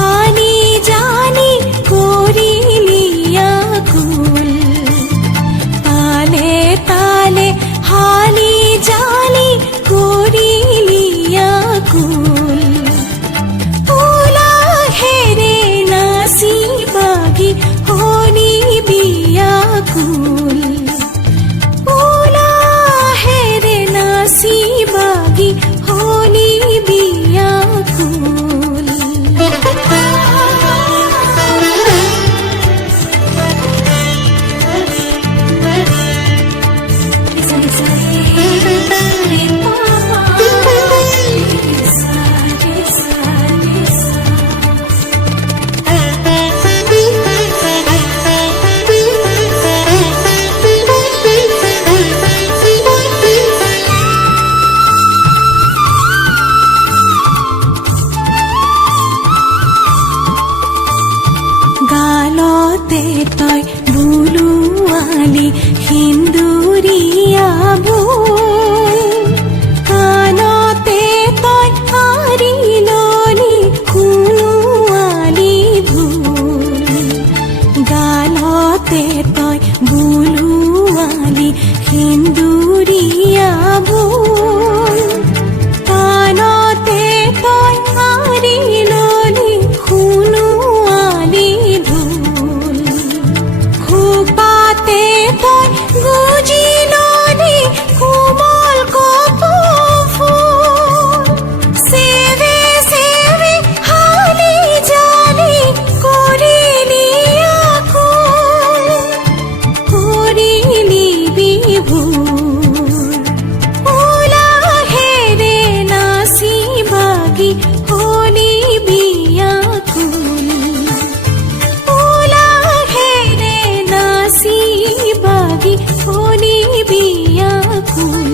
हानी जानी कोरिलिया कुल ताले ताले हानी जानी कोरिलिया कुल ओला हेरे नासी बागी होनी बिया कुल ओला हेरे नासी बागी होनी बिया कुल গালতে তই বুলুৱালি সিন্দুৰীয়া ভুল কাণতে তই আৰি ললি সোণোৱালি ভুল গালতে তই বুলুৱালি সিন্দুৰীয়া ভুল কাণতে তই আৰি ললি সোণোৱালি খোপাতে তই গুজিলনি কোমল কপৌফুল সেবে সেবে হালি জালি কৰিলি আকুল কৰিলি বিভোৰ ওলা হেৰে নাচি বাগি হলি বিয়া কুল ওলা হেৰে নাচি বাগি হলি বিয়া কুল